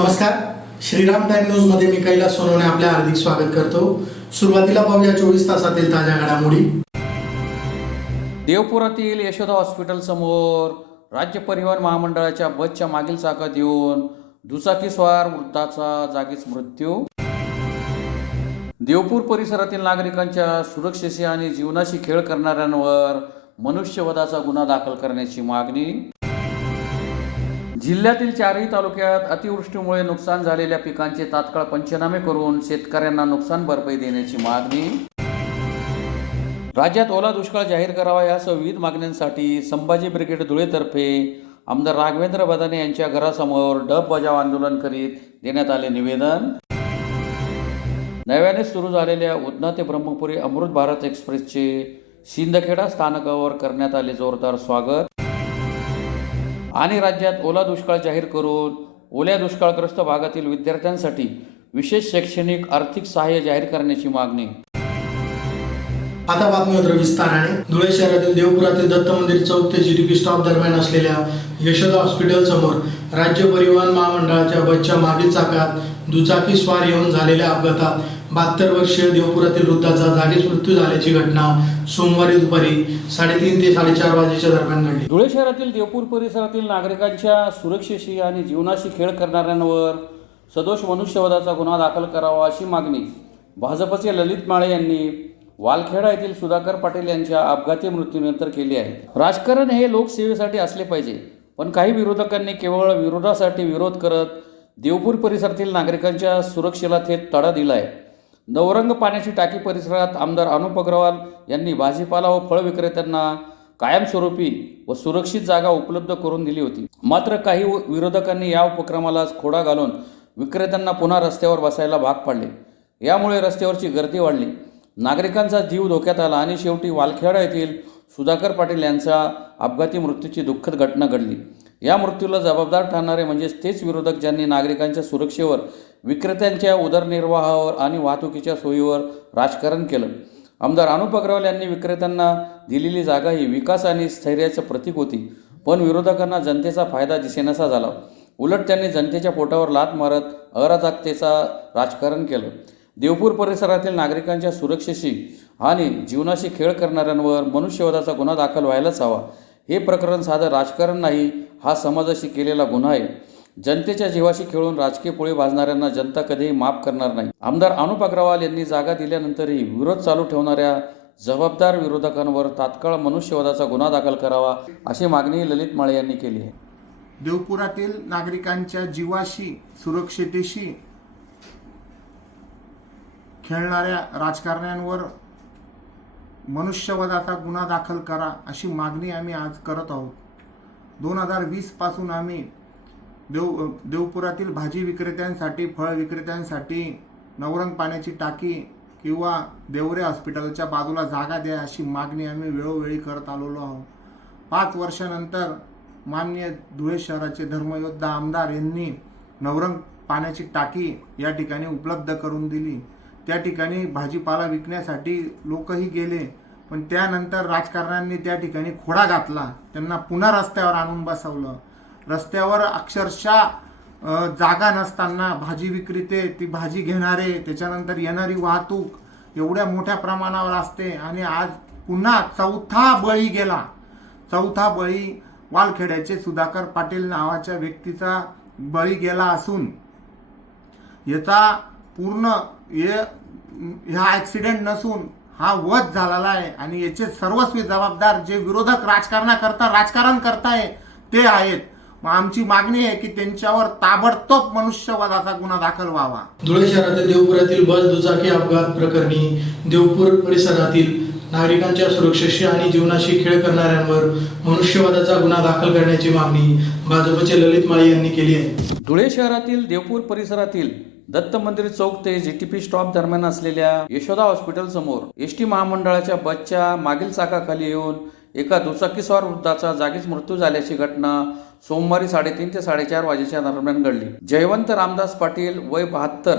नमस्कार, Shriram time news मध्ये मी कैलास सोनवणे आपले हार्दिक स्वागत करतो। सुरुवातीला पाहूया 24 तासातील ताज्या घडामोडी। देवपुरातील यशोदा हॉस्पिटल समोर राज्य परिवहन महामंडळाच्या बसच्या मागील चाकात येऊन दुचाकीस्वार वृद्धाचा जागीच मृत्यू। देवपूर परिसरातील नागरिकांच्या सुरक्षेशी आणि जीवनाशी खेळ करणाऱ्यांवर मनुष्यवधाचा गुन्हा दाखल करण्याची मागणी। जिल्ह्यातील चारही तालुक्यात अतिवृष्टीमुळे नुकसान झालेल्या पिकांचे तात्काळ पंचनामे करून शेतकऱ्यांना नुकसान भरपाई देण्याची मागणी। राज्यात ओला दुष्काळ जाहीर करावा यासह विविध मागण्यांसाठी संभाजी ब्रिगेड धुळेतर्फे आमदार राघवेंद्र बदाने यांच्या घरासमोर डब बजाव आंदोलन करीत देण्यात आले निवेदन। नव्याने सुरू झालेल्या उधना ते ब्रह्मपुरी अमृत भारत एक्सप्रेसचे शिंदखेडा स्थानकावर करण्यात आले जोरदार स्वागत। आणि राज्यात ओला दुष्काळ जाहीर करून ओल्या दुष्काळग्रस्त भागातील विद्यार्थ्यांसाठी विशेष शैक्षणिक आर्थिक सहाय्य जाहीर करण्याची मागणी। आता बातमीपत्र विस्ताराने। धुळे शहरातील देवपुरातील दत्त मंदिर चौक ते जीडीपी स्टॉप दरम्यान असलेल्या यशोदा हॉस्पिटल समोर राज्य परिवहन महामंडळाच्या बसच्या मागील चाकात दुचाकी स्वार येऊन झालेल्या अपघातात 72 वर्षीय देवपुरातील वृद्धाचा जागीच मृत्यू झाल्याची घटना सोमवारी दुपारी 3:30 ते 4:30 वाजेच्या दरम्यान घडली। धुळे शहरातील देवपूर परिसरातील नागरिकांच्या सुरक्षेशी आणि जीवनाशी खेळ करणाऱ्यांवर सदोष मनुष्यवधाचा गुन्हा दाखल करावा अशी मागणी भाजपचे ललित माळे यांनी वालखेडा येथील सुधाकर पाटील यांच्या अपघाती मृत्यूनंतर केली आहे। राजकारण हे लोकसेवेसाठी असले पाहिजे, पण काही विरोधकांनी केवळ विरोधासाठी विरोध करत देवपूर परिसरातील नागरिकांच्या सुरक्षेला थेट तडा दिला आहे। नवरंग पाण्याची टाकी परिसरात आमदार अनुप अग्रवाल यांनी भाजीपाला व फळ विक्रेत्यांना कायमस्वरूपी व सुरक्षित जागा उपलब्ध करून दिली होती। मात्र काही विरोधकांनी या उपक्रमाला खोडा घालून विक्रेत्यांना पुन्हा रस्त्यावर बसायला भाग पाडले। यामुळे रस्त्यावरची गर्दी वाढली, नागरिकांचा जीव धोक्यात आला आणि शेवटी वालखेडा येथील सुधाकर पाटील यांच्या अपघाती मृत्यूची दुःखद घटना घडली। या मृत्यूला जबाबदार ठरणारे म्हणजेच तेच विरोधक ज्यांनी नागरिकांच्या सुरक्षेवर, विक्रेत्यांच्या उदरनिर्वाहावर आणि वाहतुकीच्या सोयीवर राजकारण केलं। आमदार अनुप अग्रवाल यांनी विक्रेत्यांना दिलेली जागा ही विकास आणि स्थैर्याचं प्रतीक होती, पण विरोधकांना जनतेचा फायदा दिसेनासा झाला। उलट त्यांनी जनतेच्या पोटावर लाथ मारत अराजकतेचा राजकारण केलं। देवपूर परिसरातील नागरिकांच्या सुरक्षेशी आणि जीवनाशी खेळ करणाऱ्यांवर मनुष्यवधाचा गुन्हा दाखल व्हायलाच हवा। हे प्रकरण साधं राजकारण नाही, हा समाजाशी केलेला गुन्हा आहे। जनतेच्या जीवाशी खेळून राजकीय पोळी भाजणाऱ्यांना जनता कधीही माफ करणार नाही। आमदार अनुप अग्रवाल यांनी जागा दिल्यानंतरही विरोध चालू ठेवणाऱ्या जबाबदार विरोधकांवर तात्काळ मनुष्यवधाचा गुन्हा दाखल करावा अशी मागणी ललित माळे यांनी केली आहे। देवपुरातील नागरिकांच्या जीवाशी, सुरक्षितेशी खेळणाऱ्या राजकारण्यांवर मनुष्यवधाचा गुन्हा दाखल करा अशी मागणी आम्ही आज करत आहोत। 2020 पासून आम्ही देवपुरातील भाजी विक्रेत्यांसाठी, फळ विक्रेत्यांसाठी नवरंग पाण्याची टाकी किंवा देवरे हॉस्पिटलच्या बाजूला जागा द्या अशी मागणी आम्ही वेळोवेळी करत आलेलो आहोत। 5 वर्षानंतर माननीय धुळे शहराचे धर्मयोद्धा आमदार यांनी नवरंग पाण्याची टाकी या ठिकाणी उपलब्ध करून दिली। त्या ठिकाणी भाजीपाला विकण्यासाठी लोकही गेले, पण त्यानंतर राजकारण्यांनी त्या ठिकाणी खोडा घातला, त्यांना पुन्हा रस्त्यावर आणून बसवलं। रस्त्यावर अक्षरशः जागा नसताना भाजी विक्रेते, ती भाजी घेणारे, त्याच्यानंतर येणारी वाहतूक एवढ्या मोठ्या प्रमाणावर असते आणि आज पुन्हा चौथा बळी गेला। चौथा बळी वालखेड्याचे सुधाकर पाटील नावाच्या व्यक्तीचा बळी गेला असून याचा पूर्ण हा ॲक्सिडेंट नसून हा वध झालेला आहे आणि याचे सर्वस्वी जबाबदार जे विरोधक राजकारण करताय ते आहेत। आमची मागणी आहे की त्यांच्यावर ताबडतोब मनुष्यवधाचा गुन्हा दाखल व्हावा। धुळे शहरातील देवपुरातील बस दुचाकी अपघात प्रकरणी देवपूर परिसरातील नागरिकांच्या सुरक्षेशी आणि जीवनाशी खेळ करणाऱ्यांवर मनुष्यवधाचा गुन्हा दाखल करण्याची मागणी भाजपचे ललित माळे यांनी केली आहे। धुळे शहरातील देवपूर परिसरातील दत्त मंदिर चौक ते जीटीपी स्टॉप दरम्यान असलेल्या यशोदा हॉस्पिटल समोर एसटी महामंडळाच्या बसच्या मागील चाकाखाली येऊन एका दुचाकीस्वार वृद्धाचा जागीच मृत्यू झाल्याची घटना सोमवारी 3:30 ते 4:30 वाजेच्या दरम्यान घडली। जयवंत रामदास पाटील, वय 72,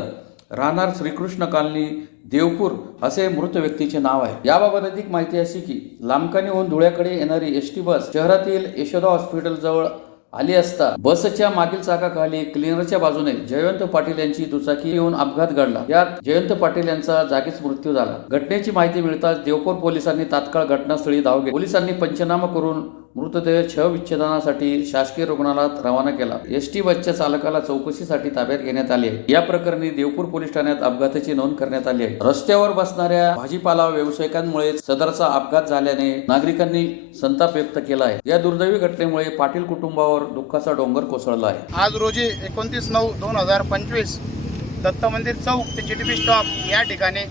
राहणार श्रीकृष्ण कॉलनी, देवपूर असे मृत व्यक्तीचे नाव आहे। याबाबत अधिक माहिती अशी की लांबकानीहून धुळ्याकडे येणारी एसटी बस शहरातील यशोदा हॉस्पिटल जवळ आली असता बसच्या मागील चाकाखाली क्लिनरच्या बाजूने जयवंत पाटील यांची दुचाकी येऊन अपघात घडला. यात जयवंत पाटील यांचा जागीच मृत्यू झाला. घटनेची माहिती मिळताच देवपूर पोलिसांनी तात्काळ घटनास्थळी धाव घेतली. पोलिसांनी पंचनामा करून मृतदेह शवविच्छेदनासाठी शासकीय रुग्णालयात रवाना केला. एसटी बसच्या चालकाला चौकशीसाठी ताब्यात घेण्यात आले आहे. या प्रकरणी देवपूर पोलीस ठाण्यात अपघाताची नोंद करण्यात आली आहे. रस्त्यावर बसणाऱ्या भाजीपाला व्यावसायिकांमुळे सदरचा अपघात झाल्याने नागरिकांनी संताप व्यक्त केला आहे. या दुर्दैवी घटनेमुळे पाटील कुटुंबावर दुःखाचा डोंगर कोसळला आहे. आज रोजी 29/9/2025 दत्त मंदिर चौक ते GTP स्टॉप या ठिकाणी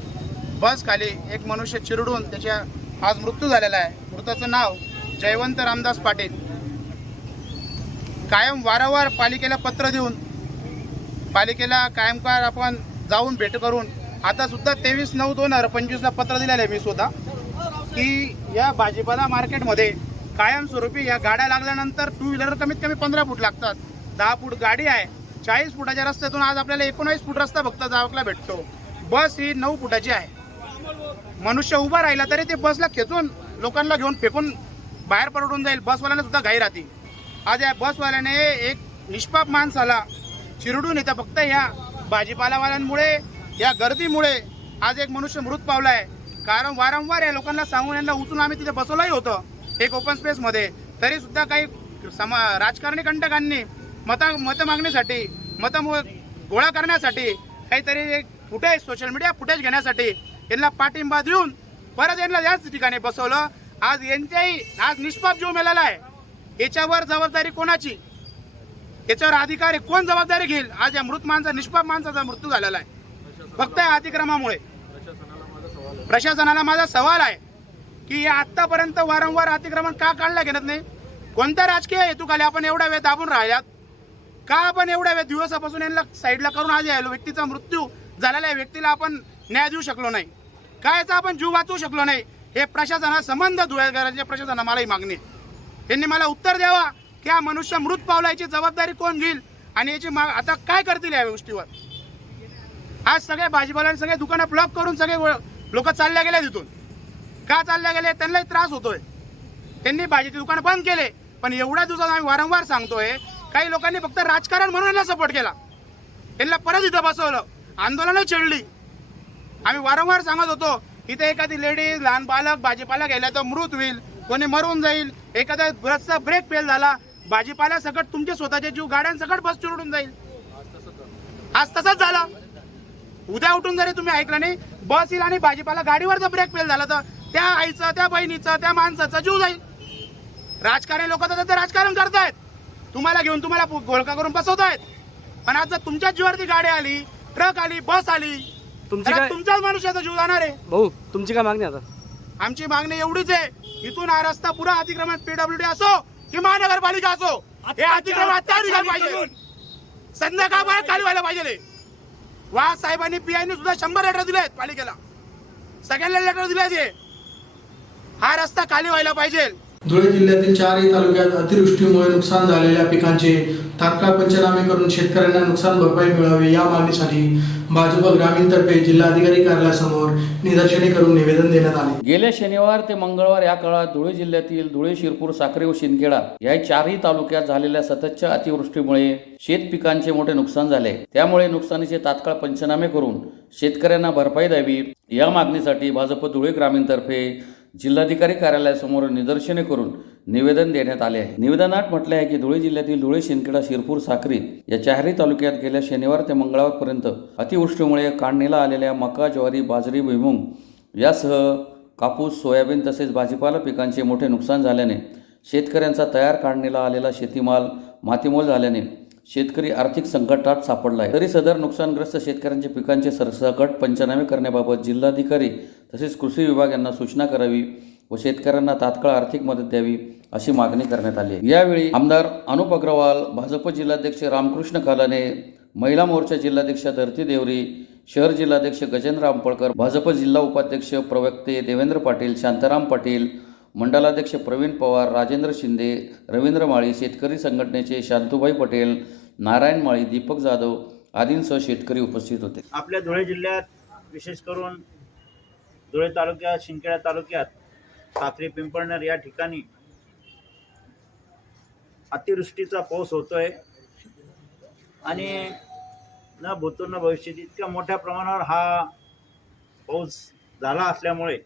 बस खाली एक मनुष्य चिरडून त्याच्या आज मृत्यू झालेला आहे. मृताचं नाव जयवंत रामदास पाटील. कायम वारंवार पालिकेला पत्र देऊन पालिकेला कायमकार आपण जाऊन भेट करून आता सुद्धा 23/9/2025 पत्र दिलेलं आहे मी स्वतः की या भाजीपाला मार्केटमध्ये कायमस्वरूपी या गाड्या लागल्यानंतर टू व्हीलर कमीत कमी 15 फूट लागतात. 10 फूट गाडी आहे. 40 फुटाच्या रस्त्यातून आज आपल्याला 19 फूट रस्ता फक्त जावकला भेटतो. बस ही 9 फुटाची आहे. मनुष्य उभा राहिला तरी ते बसला खेचून लोकांना घेऊन फेकून बाहेर पडून जाईल. बसवाल्याने सुद्धा घाई राहते. आज या बसवाल्याने एक निष्पाप माणसाला चिरडून येतं फक्त या भाजीपालावाल्यांमुळे या गर्दीमुळे आज एक मनुष्य मृत पावला आहे. कारण वारंवार या लोकांना सांगून यांना उचलून आम्ही तिथे बसवलंही होतं एक ओपन स्पेसमध्ये, तरी सुद्धा काही राजकारणी कंटकांनी मत मागणीसाठी मत गोळा करण्यासाठी काहीतरी एक फुटेज सोशल मीडिया फुटेज घेण्यासाठी यांना पाठिंबा देऊन परत यांना याच ठिकाणी बसवलं. आज यांच्याही आज निष्पाप जीव मेलेला आहे. याच्यावर जबाबदारी कोणाची? याच्यावर अधिकारी कोण जबाबदारी घेईल? आज या मृत माणसा निष्पाप माणसाचा मृत्यू झालेला आहे फक्त या अतिक्रमामुळे. प्रशासनाला माझा सवाल आहे की या आतापर्यंत वारंवार अतिक्रमण का काढलं गेलं नाही? कोणत्या राजकीय हेतूखाली आपण एवढा वेळ दाबून राहिलात का? आपण एवढ्या वेळ दिवसापासून यांना साईडला करून आज यायलो. व्यक्तीचा मृत्यू झालेल्या व्यक्तीला आपण न्याय देऊ शकलो नाही. कायचा आपण जीव वाचवू शकलो नाही. हे प्रशासना संबंध धुळेकरांच्या प्रशासना मलाही मागणी आहे. त्यांनी मला उत्तर द्यावा की हा मनुष्य मृत पावलाची जबाबदारी कोण घेईल आणि याची आता काय करतील या गोष्टीवर. आज सगळे भाजीपाला सगळे दुकानं ब्लॉक करून सगळे लोक चालल्या गेले तिथून. का चालल्या गेले? त्यांनाही त्रास होतोय. त्यांनी भाजीची दुकानं बंद केले. पण एवढ्या दिवसात आम्ही वारंवार सांगतोय काही लोकांनी फक्त राजकारण म्हणून यांना सपोर्ट केला. त्यांना परत इथं बसवलं. आंदोलनं चिडली. आम्ही वारंवार सांगत होतो इथे एखादी लेडीज लहान बालक भाजीपाला गेला तर मृत होईल, कोणी मरून जाईल, एखादा बसचा ब्रेक फेल झाला, भाजीपाला सकट तुमचे स्वतःचे जीव गाड्यांसकट बस चिरडून जाईल. आज तसंच झालं. उद्या उठून जरी तुम्ही ऐकलं नाही बस येईल आणि भाजीपाला गाडीवर जर ब्रेक फेल झाला तर त्या आईचं त्या बहिणीचं त्या माणसाचा जीव जाईल. राजकारणी लोक तर राजकारण करतायत. तुम्हाला घेऊन तुम्हाला घोळका करून बसवतायत. पण आज जर तुमच्याच जीवावरती गाडी आली, ट्रक आली, बस आली, तुमच्याच मनुष्याचा जीव जाणार आहे. भाऊ तुमची काय मागणी? आता आमची मागणी एवढीच आहे, इथून हा रस्ता पुरा अतिक्रमण PWD असो की महानगरपालिका असो हे अतिक्रमण आता निघालं पाहिजे. संध्याकाळपर्यंत खाली व्हायला पाहिजे. वाघ साहेबांनी PI सुद्धा 100 लेटर दिले आहेत पालिकेला. सगळ्यांना लेटर दिले आहेत. हा रस्ता खाली व्हायला पाहिजे. धुळे जिल्ह्यातील 4ही तालुक्यात अतिवृष्टीमुळे नुकसान झालेल्या पिकांचे तात्काळ पंचनामे करून शेतकऱ्यांना नुकसान भरपाई मिळावी या मागणीसाठी भाजप ग्रामीणतर्फे जिल्हाधिकारी कार्यालयासमोर निदर्शने करून निवेदन देण्यात आले. गेल्या शनिवार ते मंगळवार या काळात धुळे जिल्ह्यातील धुळे, शिरपूर, साक्री व शिंदखेडा या 4ही तालुक्यात झालेल्या सततच्या अतिवृष्टीमुळे शेत पिकांचे मोठे नुकसान झाले. त्यामुळे नुकसानीचे तात्काळ पंचनामे करून शेतकऱ्यांना भरपाई द्यावी या मागणीसाठी भाजप धुळे ग्रामीणतर्फे जिल्हाधिकारी कार्यालयासमोर निदर्शने करून निवेदन देण्यात आले आहे. निवेदनात म्हटले आहे की धुळे जिल्ह्यातील धुळे, शिंदखेडा, शिरपूर, साक्री या 4ही तालुक्यात गेल्या शनिवार ते मंगळवारपर्यंत अतिवृष्टीमुळे काढणीला आलेल्या मका, ज्वारी, बाजरी, भुईमूग यासह कापूस, सोयाबीन तसेच भाजीपाला पिकांचे मोठे नुकसान झाल्याने शेतकऱ्यांचा तयार काढणीला आलेला शेतीमाल मातीमोल झाल्याने शेतकरी आर्थिक संकटात सापडला आहे. तरी सदर नुकसानग्रस्त शेतकऱ्यांच्या पिकांचे सरसकट पंचनामे करण्याबाबत जिल्हाधिकारी तसेच कृषी विभाग यांना सूचना करावी व शेतकऱ्यांना तात्काळ आर्थिक मदत द्यावी अशी मागणी करण्यात आली आहे. यावेळी आमदार अनुप अग्रवाल, भाजप जिल्हाध्यक्ष रामकृष्ण कालाने, महिला मोर्चा जिल्हाध्यक्ष धरती देवरी, शहर जिल्हाध्यक्ष गजेंद्र आंपळकर, भाजप जिल्हा उपाध्यक्ष प्रवक्ते देवेंद्र पाटील, शांताराम पाटील, मंडलाध्यक्ष प्रवीण पवार, राजेंद्र शिंदे, रवींद्र माळी, शेतकरी संघटनेचे शांतुभाई पटेल, नारायण माळी, दीपक जाधव आदींसह शेतकरी उपस्थित होते. आपल्या धुळे जिल्ह्यात विशेष करून धुळे तालुक्यात, शिंदखेडा तालुक्यात, साक्री, पिंपळनेर या ठिकाणी अतिवृष्टीचा पाऊस होतोय आणि न भूतो न भविष्यत इतक्या मोठ्या प्रमाणावर हा पाऊस झाला असल्यामुळे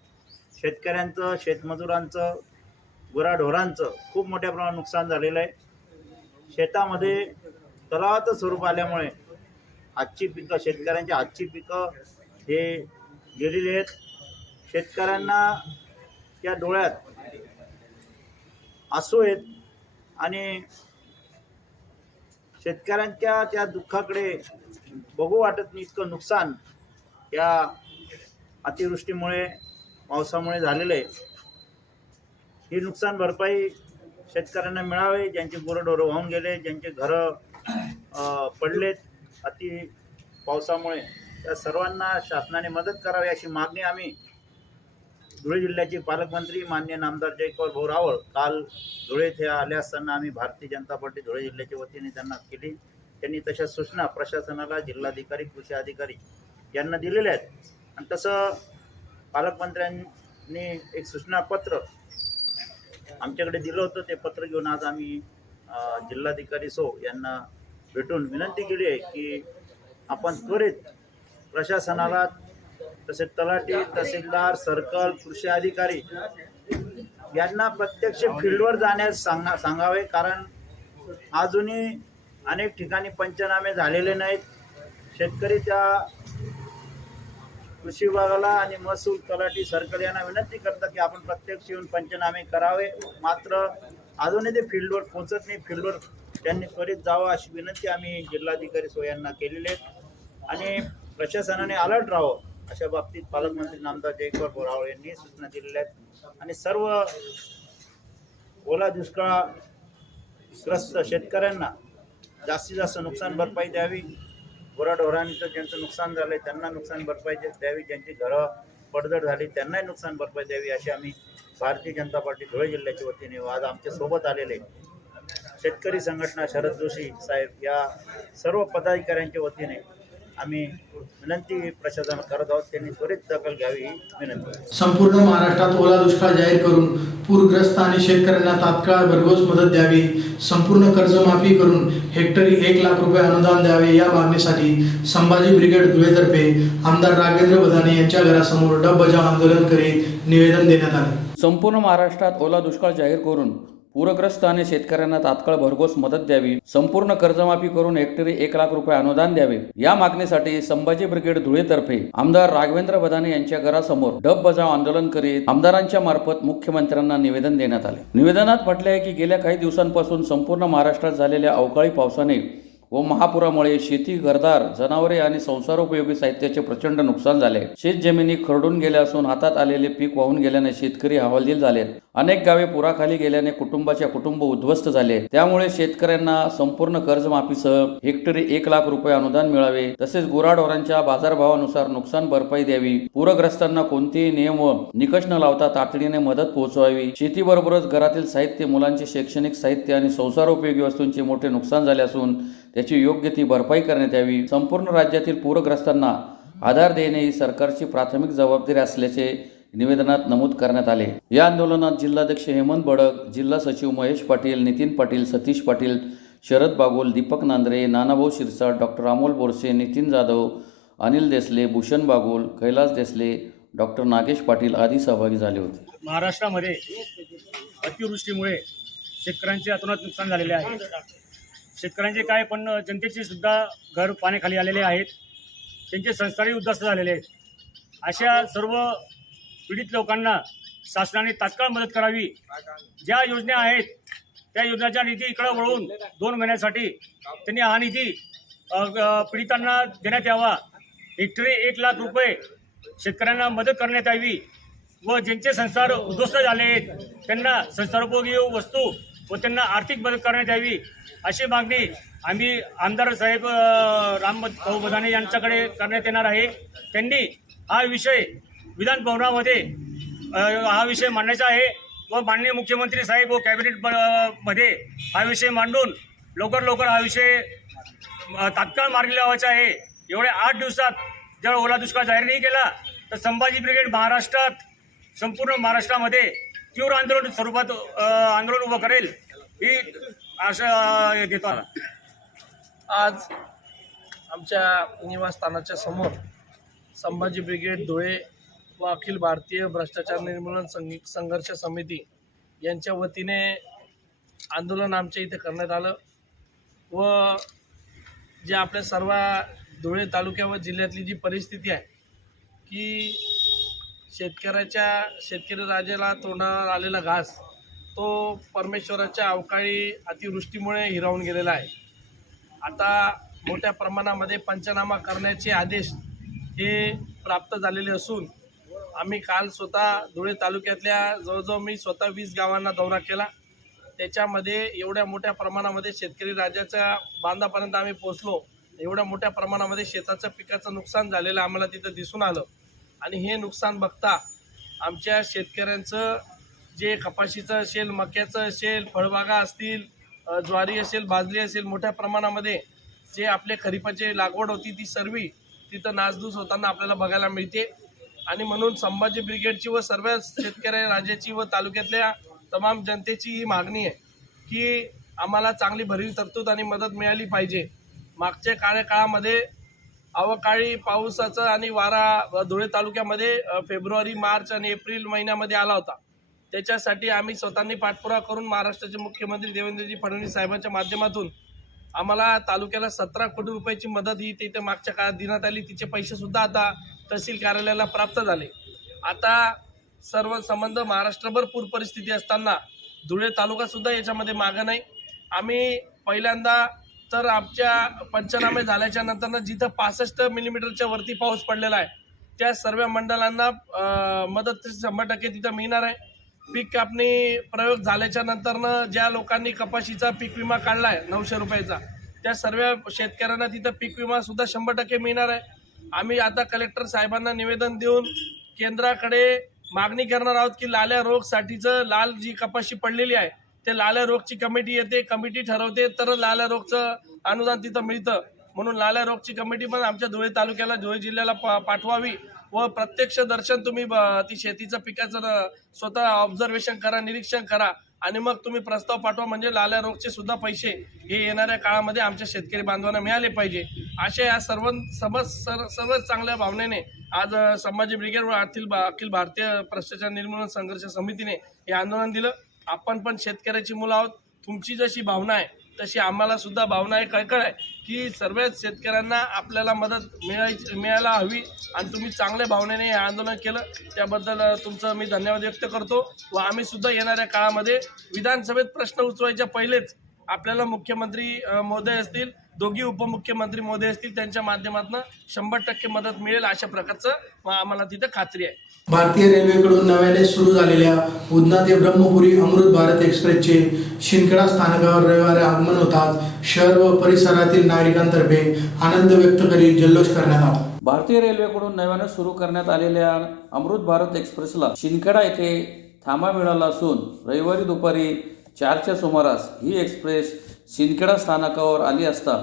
शेतकऱ्यांचं, शेतमजुरांचं, गुराढोरांचं खूप मोठ्या प्रमाणात नुकसान झालेलं आहे. शेतामध्ये तलावाचं स्वरूप आल्यामुळे आजची पिकं, शेतकऱ्यांची आजची पिकं हे गेलेली आहेत. शेतकऱ्यांना त्या डोळ्यात आसू आहेत आणि शेतकऱ्यांच्या त्या दुःखाकडे बघू वाटत नाही, इतकं नुकसान या अतिवृष्टीमुळे, पावसामुळे झालेलं आहे. ही नुकसान भरपाई शेतकऱ्यांना मिळावे. ज्यांचे गुरंढोरं वाहून गेले, ज्यांचे घरं पडलेत अति पावसामुळे, त्या सर्वांना शासनाने मदत करावी अशी मागणी आम्ही धुळे जिल्ह्याचे पालकमंत्री माननीय नामदार जयकुमार भाऊ रावळ काल धुळे येथे आले असताना आम्ही भारतीय जनता पार्टी धुळे जिल्ह्याच्या वतीने त्यांना केली. त्यांनी तशा सूचना प्रशासनाला, जिल्हाधिकारी, कृषी अधिकारी यांना दिलेल्या आहेत. आणि तसं पालकमंत्र्यांनी एक सूचनापत्र आमच्याकडे दिलं होतं. ते पत्र घेऊन आज आम्ही जिल्हाधिकारी यांना भेटून विनंती केली आहे की आपण त्वरित प्रशासनाला, तसेच तलाठी, तहसीलदार, सर्कल, कृषी अधिकारी यांना प्रत्यक्ष फील्डवर जाण्यास सांगावे. कारण अजूनही अनेक ठिकाणी पंचनामे झालेले नाहीत. शेतकरी त्या कृषी विभागाला आणि महसूल, तलाठी, सर्कल यांना विनंती करतात की आपण प्रत्यक्ष येऊन पंचनामे करावे. मात्र अजूनही ते फील्डवर पोहोचत नाही. फील्डवर त्यांनी त्वरित जावं अशी विनंती आम्ही जिल्हाधिकारी यांना केलेली आहे. आणि प्रशासनाने अलर्ट राहावं अशा बाबतीत पालकमंत्री नामदार जयकुमार रावळ यांनी सूचना दिलेल्या आहेत. आणि सर्व ओला दुष्काळग्रस्त शेतकऱ्यांना जास्तीत जास्त नुकसान भरपाई द्यावी. गुराढोरांचं ज्यांचं नुकसान झालंय त्यांना नुकसान भरपाई द्यावी. ज्यांची घरं पडझड झाली त्यांनाही नुकसान भरपाई द्यावी अशी आम्ही भारतीय जनता पार्टी धुळे जिल्ह्याच्या वतीने आज आमच्या सोबत आलेले शेतकरी संघटना, शरद जोशी साहेब या सर्व पदाधिकाऱ्यांच्या वतीने आम्ही विनंती प्रशासनाला करत आहोत. त्यांनी त्वरित दखल घ्यावी ही विनंती. संपूर्ण महाराष्ट्रात ओला दुष्काळ जाहीर करून पूरग्रस्त आणि शेतकऱ्यांना तात्काळ भरघोस मदत द्यावी. संपूर्ण कर्जमाफी करून हेक्टरी 1 लाख रुपये अनुदान द्यावे या मागणीसाठी संभाजी ब्रिगेड धुळेतर्फे आमदार राघवेंद्र बदाने यांच्या घरासमोर डब बजाव आंदोलन करीत निवेदन देण्यात आले. संपूर्ण महाराष्ट्रात ओला दुष्काळ जाहीर करून पूरग्रस्त आणि शेतकऱ्यांना तात्काळ भरघोस मदत द्यावी. संपूर्ण कर्जमाफी करून हेक्टरी 1 लाख रुपये अनुदान द्यावे या मागणीसाठी संभाजी ब्रिगेड धुळेतर्फे आमदार राघवेंद्र बदाने यांच्या घरासमोर डब बजाव आंदोलन करीत आमदारांच्या मार्फत मुख्यमंत्र्यांना निवेदन देण्यात आले. निवेदनात म्हटले आहे की गेल्या काही दिवसांपासून संपूर्ण महाराष्ट्रात झालेल्या अवकाळी पावसाने व महापुरामुळे शेती, घरदार, जनावरे आणि संसारोपयोगी साहित्याचे प्रचंड नुकसान झाले. शेत जमिनी खरडून गेल्या असून हातात आलेले पीक वाहून गेल्याने शेतकरी हवालदिल झालेत. अनेक गावे पुराखाली गेल्याने कुटुंबाच्या कुटुंब उद्ध्वस्त झाले. त्यामुळे शेतकऱ्यांना संपूर्ण कर्जमाफीसह हेक्टरी 1 लाख रुपये अनुदान मिळावे. तसेच गुराढोरांच्या बाजारभावानुसार नुकसान भरपाई द्यावी. पूरग्रस्तांना कोणतेही नियम व निकष न लावता तातडीने मदत पोहोचवावी. शेतीबरोबरच घरातील साहित्य, मुलांचे शैक्षणिक साहित्य आणि संसारोपयोगी वस्तूंचे मोठे नुकसान झाले असून त्याची योग्य ती भरपाई करण्यात यावी. संपूर्ण राज्यातील पूरग्रस्तांना आधार देणे ही सरकारची प्राथमिक जबाबदारी असल्याचे निवेदनात नमूद करण्यात आले. या आंदोलनात जिल्हाध्यक्ष हेमंत बडक, जिल्हा सचिव महेश पाटील, नितीन पाटील, सतीश पाटील, शरद बागोल, दीपक नांद्रे, नानाभाऊ शिरसाट, डॉक्टर अमोल बोरसे, नितीन जाधव, अनिल देसले, भूषण बागोल, कैलास देसले, डॉक्टर नागेश पाटील आदी सहभागी झाले होते. महाराष्ट्रामध्ये अतिवृष्टीमुळे शेतकऱ्यांचे अतोनात नुकसान झालेले आहे. शेतकऱ्यांचे काय, पण जनतेचे सुद्धा घर पाण्याखाली आलेले आहेत. त्यांचे संसारही उद्ध्वस्त झालेले आहेत. अशा सर्व पीडित लोकांना शासनाने तात्काळ मदत करावी. ज्या योजना आहेत त्या योजनेचा निधी इकडे वळवून 2 महिन्यासाठी त्यांनी हा निधी पीडितांना देण्यात यावा. हेक्टरी 1 लाख रुपये शेतकऱ्यांना मदत करण्यात यावी व ज्यांचे संसार उद्ध्वस्त झाले आहेत त्यांना संसारोपयोगी वस्तू व त्यांना आर्थिक मदत करण्यात यावी अशी मागणी आम्ही आमदार साहेब रामभाऊ बदाने यांच्याकडे करण्यात येणार आहे. त्यांनी हा विषय विधान भवनामध्ये हा विषय मांडायचा आहे व माननीय मुख्यमंत्री साहेब व कॅबिनेट मध्ये हा विषय मांडून लवकर हा विषय तात्काळ मार्गी लावायचा आहे. एवढ्या 8 दिवसात जर ओला दुष्काळ जाहीर नाही केला तर संभाजी ब्रिगेड महाराष्ट्रात, संपूर्ण महाराष्ट्रामध्ये तीव्र आंदोलन स्वरूपात आंदोलन उभं करेल. ही असं देतो. आज आमच्या निवासस्थानाच्या समोर संभाजी ब्रिगेड धुळे व अखिल भारतीय भ्रष्टाचार निर्मूलन संघर्ष समिती यांच्या वतीने आंदोलन आमच्या इथे करण्यात आलं व जे आपल्या सर्व धुळे तालुक्या व जिल्ह्यातली जी परिस्थिती आहे की शेतकरी राजाला तोंडावर आलेला घास तो परमेश्वराच्या अवकाळी अतिवृष्टीमुळे हिरावून गेलेला आहे. आता मोठ्या प्रमाणामध्ये पंचनामा करण्याचे आदेश हे प्राप्त झालेले असून आम्ही काल स्वतः धुळे तालुक्यातल्या जवळजवळ मी स्वतः 20 गावांना दौरा केला. त्याच्यामध्ये एवढ्या मोठ्या प्रमाणामध्ये शेतकरी राजाच्या बांधापर्यंत आम्ही पोहोचलो. एवढ्या मोठ्या प्रमाणामध्ये शेताचं पिकाचं नुकसान झालेलं आम्हाला तिथं दिसून आलं आणि हे नुकसान बघता आमच्या शेतकऱ्यांचं जे कपाशीचं असेल, मक्याचं असेल, फळबागा असतील, ज्वारी असेल, बाजरी असेल, मोठ्या प्रमाणामध्ये जे आपले खरीपाची लागवड होती ती सर्व तिथं नासधूस होताना आपल्याला बघायला मिळते. आणि म्हणून संभाजी ब्रिगेडची व सर्व शेतकरी राज्याची व तालुक्यातल्या तमाम जनतेची ही मागणी आहे की आम्हाला चांगली भरीव तरतूद आणि मदत मिळाली पाहिजे. मागच्या काळामध्ये अवकाळी पावसाचं आणि वारा धुळे तालुक्यामध्ये फेब्रुवारी, मार्च आणि एप्रिल महिन्यामध्ये आला होता. त्याच्यासाठी आम्ही स्वतःनी पाठपुरावा करून महाराष्ट्राचे मुख्यमंत्री देवेंद्रजी फडणवीस साहेबांच्या माध्यमातून आम्हाला तालुक्याला 17 कोटी रुपयाची मदत ही तिथे मागच्या काळात देण्यात आली. तिचे पैसेसुद्धा आता तहसील कार्यालयाला प्राप्त झाले. आता सर्व संबंध महाराष्ट्रभर पूर परिस्थिती असताना धुळे तालुकासुद्धा याच्यामध्ये मागं नाही. आम्ही पहिल्यांदा तर आमच्या पंचनामे झाल्याच्या नंतर जिथं 65 मिलीमीटरच्या वरती पाऊस पडलेला आहे त्या सर्व मंडळांना मदत 100% तिथं मिळणार आहे. पीक कापणी प्रयोग झाल्याच्या नंतरनं ज्या लोकांनी कपाशीचा पीक विमा काढला आहे 900 रुपयाचा त्या सर्व शेतकऱ्यांना तिथं पीक विमा सुद्धा 100% मिळणार आहे. आम्ही आता कलेक्टर साहेबांना निवेदन देऊन केंद्राकडे मागणी करणार आहोत की लाल्या रोगसाठीचं लाल जी कपाशी पडलेली आहे ते लाल्या रोगची कमिटी येते, कमिटी ठरवते तर लाल्या रोगचं अनुदान तिथं मिळतं. म्हणून लाल्या रोगची कमिटी पण आमच्या धुळे तालुक्याला, धुळे जिल्ह्याला पाठवावी व प्रत्यक्ष दर्शन तुम्ही ती शेतीचं पिकाचं स्वतः ऑब्झर्वेशन करा, निरीक्षण करा आणि मग तुम्ही प्रस्ताव पाठवा. म्हणजे लाल्या रोगचे सुद्धा पैसे हे येणाऱ्या काळामध्ये आमच्या शेतकरी बांधवांना मिळाले पाहिजे. अशा या सर्वच चांगल्या भावनेने आज संभाजी ब्रिगेड व अखिल भारतीय भ्रष्टाचार निर्मूलन संघर्ष समितीने हे आंदोलन दिलं. आपण पण शेतकऱ्याची मुलं आहोत. तुमची जशी भावना आहे तशी आम्हाला सुद्धा भावना आहे, कळकळ आहे की सर्वच शेतकऱ्यांना आपल्याला मदत मिळायला हवी आणि तुम्ही चांगल्या भावनेने हे आंदोलन केलं त्याबद्दल तुमचं मी धन्यवाद व्यक्त करतो. व आम्ही सुद्धा येणाऱ्या काळामध्ये विधानसभेत प्रश्न उचवायच्या पहिलेच आपल्याला मुख्यमंत्री महोदय असतील, दोघी उपमुख्यमंत्री महोदय असतील त्यांच्या माध्यमातून 100% मदत मिळेल अशा प्रकारचं आम्हाला तिथं खात्री आहे. भारतीय रेल्वेकडून नव्याने सुरू झालेल्या उधना ते ब्रह्मपुरी अमृत भारत एक्सप्रेसचे शिंदखेडा स्थानकावर रविवारी आगमन होताच शहर व परिसरातील नागरिकांतर्फे आनंद व्यक्त करीत जल्लोष करण्यात आला. भारतीय रेल्वेकडून नव्याने सुरू करण्यात आलेल्या अमृत भारत एक्सप्रेसला शिंदखेडा येथे थांबा मिळाला असून रविवारी दुपारी 4च्या सुमारास ही एक्सप्रेस शिंदखेडा स्थानकावर आली असता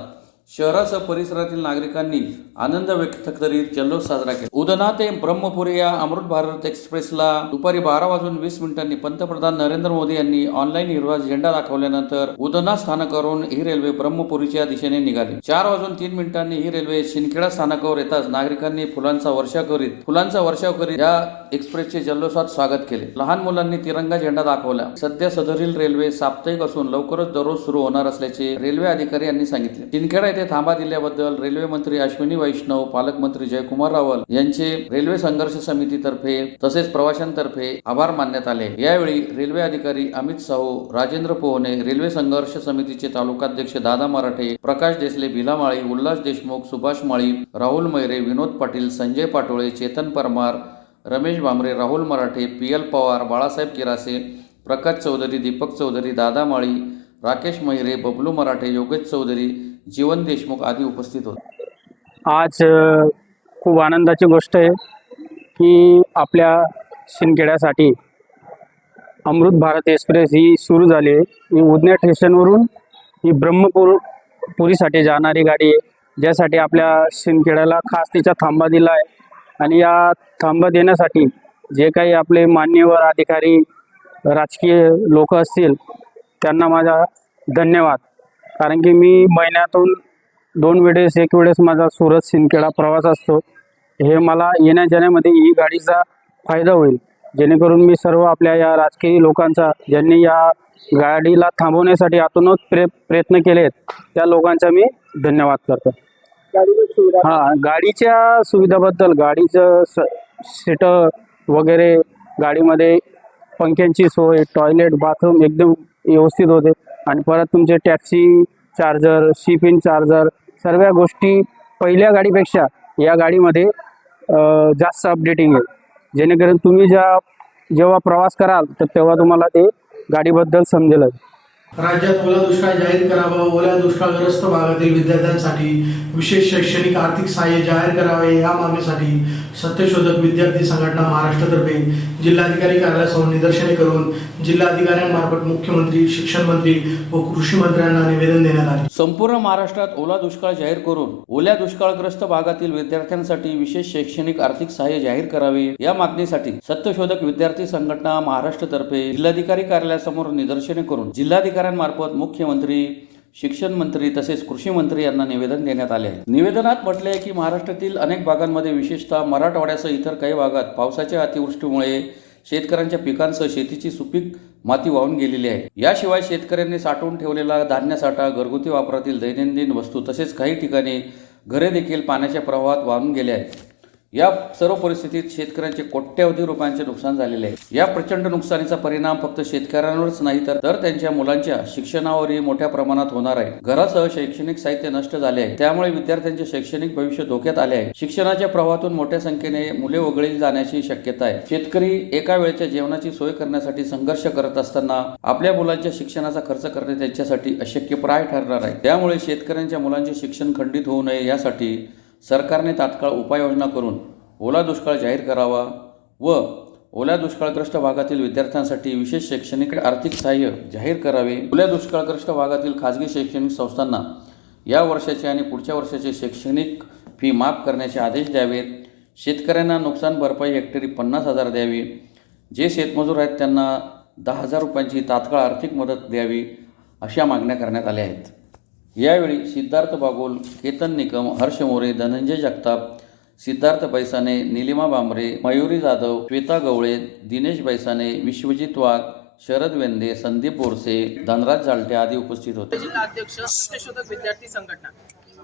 शहरासह परिसरातील नागरिकांनी आनंद व्यक्त करीत जल्लोष साजरा केला. उधना ते ब्रह्मपुरी या अमृत भारत एक्सप्रेसला दुपारी 12:20 पंतप्रधान नरेंद्र मोदी यांनी ऑनलाईन हिरवा झेंडा दाखवल्यानंतर उधना स्थानकावरून ही रेल्वे ब्रह्मपुरीच्या दिशेने निघाली. 4:03 ही रेल्वे शिंदखेडा स्थानकावर येताच नागरिकांनी फुलांचा वर्षाव करीत या एक्सप्रेसचे जल्लोषात स्वागत केले. लहान मुलांनी तिरंगा झेंडा दाखवला. सध्या सदरील रेल्वे साप्ताहिक असून लवकरच दररोज सुरू होणार असल्याचे रेल्वे अधिकारी यांनी सांगितले. शिंदखेडा येथे थांबा दिल्याबद्दल रेल्वे मंत्री अश्विनी वैष्णव, पालकमंत्री जयकुमार रावल यांचे रेल्वे संघर्ष समितीतर्फे तसेच प्रवाशांतर्फे आभार मानण्यात आले. यावेळी रेल्वे अधिकारी अमित साहू, राजेंद्र पोहने, रेल्वे संघर्ष समितीचे तालुकाध्यक्ष दादा मराठे, प्रकाश देसले, भिला माळी, उल्हास देशमुख, सुभाष माळी, राहुल मैरे, विनोद पाटील, संजय पाटोळे, चेतन परमार, रमेश भामरे, राहुल मराठे, PL पवार, बाळासाहेब किरासे, प्रकाश चौधरी, दीपक चौधरी, दादा माळी, राकेश महिरे, बबलू मराठे, योगेश चौधरी, जीवन देशमुख आदी उपस्थित होते. आज खूप आनंदाची गोष्ट आहे की आपल्या शिंदखेड्यासाठी अमृत भारत एक्सप्रेस ही सुरू झाली आहे. ही उधना स्टेशनवरून ही ब्रह्मपुरीसाठी जाणारी गाडी आहे, ज्यासाठी आपल्या शिंदखेड्याला खास तिचा थांबा दिला आहे. आणि या थांबा देण्यासाठी जे काही आपले मान्यवर अधिकारी, राजकीय लोक असतील त्यांना माझा धन्यवाद. कारण की मी महिन्यातून 2 वेळेस 1 वेळेस माझा सुरत शिंदखेडा प्रवास असतो. हे मला येण्या जाण्यामध्ये ही गाडीचा फायदा होईल, जेणेकरून मी सर्व आपल्या या राजकीय लोकांचा, ज्यांनी या गाडीला थांबवण्यासाठी आतूनच प्रयत्न केलेत, त्या लोकांचा मी धन्यवाद करतो. हां, गाडीच्या सुविधाबद्दल, गाडीचं सीट वगैरे, गाडीमध्ये पंख्यांची सोय, टॉयलेट, बाथरूम एकदम व्यवस्थित होते. आणि परत तुमचे टॅक्सी चार्जर, शिपिंग चार्जर, सर्व गोष्टी पहिल्या गाडीपेक्षा या गाडीमध्ये जास्त अपडेटिंग आहे, जेणेकरून तुम्ही जेव्हा प्रवास कराल तर तेव्हा तुम्हाला ते गाडीबद्दल समजेल. राज्यात ओला दुष्काळ जाहीर करावा, ओल्या दुष्काळग्रस्त भागातील विद्यार्थ्यांसाठी विशेष शैक्षणिक आर्थिक सहाय्य जाहीर करावे या मागणीसाठी सत्यशोधक विद्यार्थी संघटना महाराष्ट्रातर्फे जिल्हाधिकारी कार्यालयासमोर निदर्शने करून जिल्हाधिकाऱ्यांमार्फत मुख्यमंत्री, शिक्षण मंत्री व कृषी मंत्र्यांना निवेदन देण्यात आले. संपूर्ण महाराष्ट्रात ओला दुष्काळ जाहीर करून ओल्या दुष्काळग्रस्त भागातील विद्यार्थ्यांसाठी विशेष शैक्षणिक आर्थिक सहाय्य जाहीर करावे या मागणीसाठी सत्यशोधक विद्यार्थी संघटना महाराष्ट्रातर्फे जिल्हाधिकारी कार्यालयासमोर निदर्शने करून जिल्हाधिकाऱ्यांमार्फत मुख्यमंत्री, शिक्षण मंत्री तसेच कृषी मंत्री यांना निवेदन देण्यात आले आहे. निवेदनात म्हटले आहे की महाराष्ट्रातील अनेक भागांमध्ये, विशेषतः मराठवाड्यासह इतर काही भागात पावसाच्या अतिवृष्टीमुळे शेतकऱ्यांच्या पिकांसह शेतीची सुपीक माती वाहून गेलेली आहे. याशिवाय शेतकऱ्यांनी साठवून ठेवलेला धान्य साठा, घरगुती वापरातील दैनंदिन वस्तू तसेच काही ठिकाणी घरे देखील पाण्याच्या प्रवाहात वाहून गेले आहेत. या सर्व परिस्थितीत शेतकऱ्यांचे कोट्यवधी रुपयांचे नुकसान झालेले आहे. या प्रचंड नुकसानीचा परिणाम फक्त शेतकऱ्यांवरच नाही तर त्यांच्या मुलांच्या शिक्षणावरही मोठ्या प्रमाणात होणार आहे. घरासह शैक्षणिक साहित्य नष्ट झाले आहे, त्यामुळे विद्यार्थ्यांचे शैक्षणिक भविष्य धोक्यात आले आहे. शिक्षणाच्या प्रवाहातून मोठ्या संख्येने मुले वगळली जाण्याची शक्यता आहे. शेतकरी एका वेळच्या जेवणाची सोय करण्यासाठी संघर्ष करत असताना आपल्या मुलांच्या शिक्षणाचा खर्च करणे त्यांच्यासाठी अशक्यप्राय ठरणार आहे. त्यामुळे शेतकऱ्यांच्या मुलांचे शिक्षण खंडित होऊ नये यासाठी सरकारने तात्काळ उपाययोजना करून ओला दुष्काळ जाहीर करावा व ओल्या दुष्काळग्रस्त भागातील विद्यार्थ्यांसाठी विशेष शैक्षणिक आर्थिक सहाय्य जाहीर करावे. ओल्या दुष्काळग्रस्त भागातील खाजगी शैक्षणिक संस्थांना या वर्षाचे आणि पुढच्या वर्षाचे शैक्षणिक फी माफ करण्याचे आदेश द्यावेत. शेतकऱ्यांना नुकसान भरपाई हेक्टरी 50,000 द्यावी. जे शेतमजूर आहेत त्यांना 10,000 रुपयांची तात्काळ आर्थिक मदत द्यावी, अशा मागण्या करण्यात आल्या आहेत. यावेळी सिद्धार्थ बागोल, केतन निकम, हर्ष मोरे, धनंजय जगताप, सिद्धार्थ बैसाने, निलिमा बांबरे, मयुरी जाधव, श्वेता गवळे, दिनेश बैसाने, विश्वजित वाघ, शरद वेंदे, संदीप बोरसे, धनराज जालटे आदी उपस्थित होते. जिल्हा अध्यक्ष सत्यशोधक विद्यार्थी संघटना,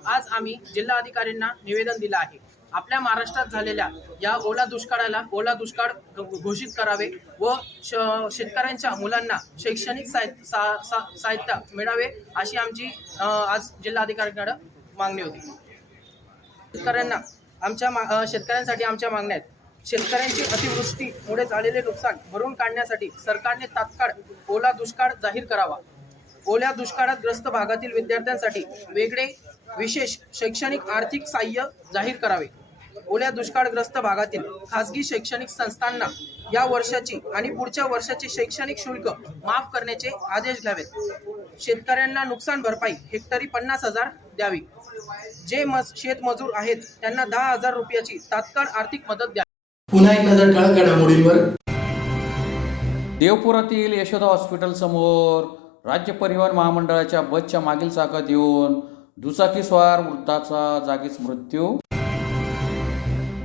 आज आम्ही जिल्हाधिकाऱ्यांना निवेदन दिलं आहे. आपल्या महाराष्ट्रात झालेल्या या ओला दुष्काळ घोषित करावे व शेतकऱ्यांच्या मुलांना शैक्षणिक साहित्य मिळावे, अशी आमची आज जिल्हाधिकाऱ्यांकडे मागणी होती. शेतकऱ्यांसाठी आमच्या मागण्या आहेत. शेतकऱ्यांची अतिवृष्टीमुळे झालेले नुकसान भरून काढण्यासाठी सरकारने तात्काळ ओला दुष्काळ जाहीर करावा. ओल्या दुष्काळात ग्रस्त भागातील विद्यार्थ्यांसाठी वेगळे विशेष शैक्षणिक आर्थिक सहाय्य जाहीर करावे. ओल्या दुष्काळग्रस्त भागातील खासगी शैक्षणिक संस्थांना या वर्षाची आणि पुढच्या वर्षाची शैक्षणिक शुल्क माफ करण्याचे आदेश घ्यावेत. शेतकऱ्यांना नुकसान भरपाई हेक्टरी 50,000 द्यावी. जे शेतमजूर आहेत त्यांना 10,000 रुपयाची तात्काळ आर्थिक मदत द्यावी. पुन्हा एक नजर ठळक घडामोडींवर. देवपुरातील यशोदा हॉस्पिटल समोर राज्य परिवहन महामंडळाच्या बसच्या मागील चाकात येऊन दुचाकीस्वार वृद्धाचा जागीच मृत्यू.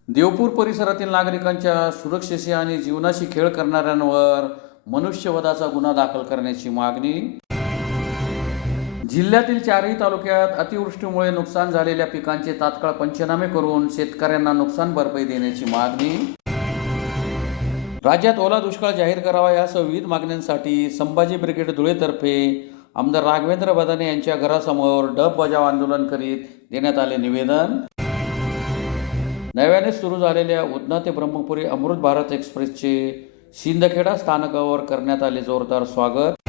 देवपूर परिसरातील नागरिकांच्या सुरक्षेशी आणि जीवनाशी खेळ करणाऱ्यांवर मनुष्यवधाचा गुन्हा दाखल करण्याची मागणी. जिल्ह्यातील 4ही तालुक्यात अतिवृष्टीमुळे नुकसान झालेल्या पिकांचे तात्काळ पंचनामे करून शेतकऱ्यांना नुकसान भरपाई देण्याची मागणी. राज्यात ओला दुष्काळ जाहीर करावा यासह विविध मागण्यांसाठी संभाजी ब्रिगेड धुळेतर्फे आमदार राघवेंद्र बदाने यांच्या घरासमोर डब बजाव आंदोलन करीत देण्यात आले निवेदन. नव्याने सुरू झालेल्या उधना ते ब्रह्मपुरी अमृत भारत एक्सप्रेसचे शिंदखेडा स्थानकावर करण्यात आले जोरदार स्वागत.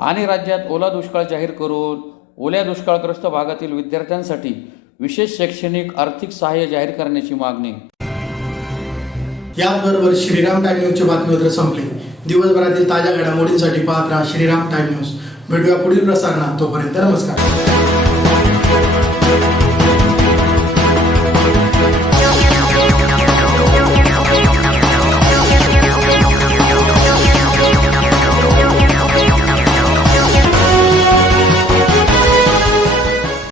आणि राज्यात ओला दुष्काळ जाहीर करून ओल्या दुष्काळग्रस्त भागातील विद्यार्थ्यांसाठी विशेष शैक्षणिक आर्थिक सहाय्य जाहीर करण्याची मागणी. याबरोबर श्रीराम टाइम न्यूजचे बातमीपत्र संपले. दिवसभरातील ताज्या घडामोडींसाठी पाहत राहा श्रीराम टाइम न्यूज. भेटूया पुढील प्रसारणात. तोपर्यंत नमस्कार.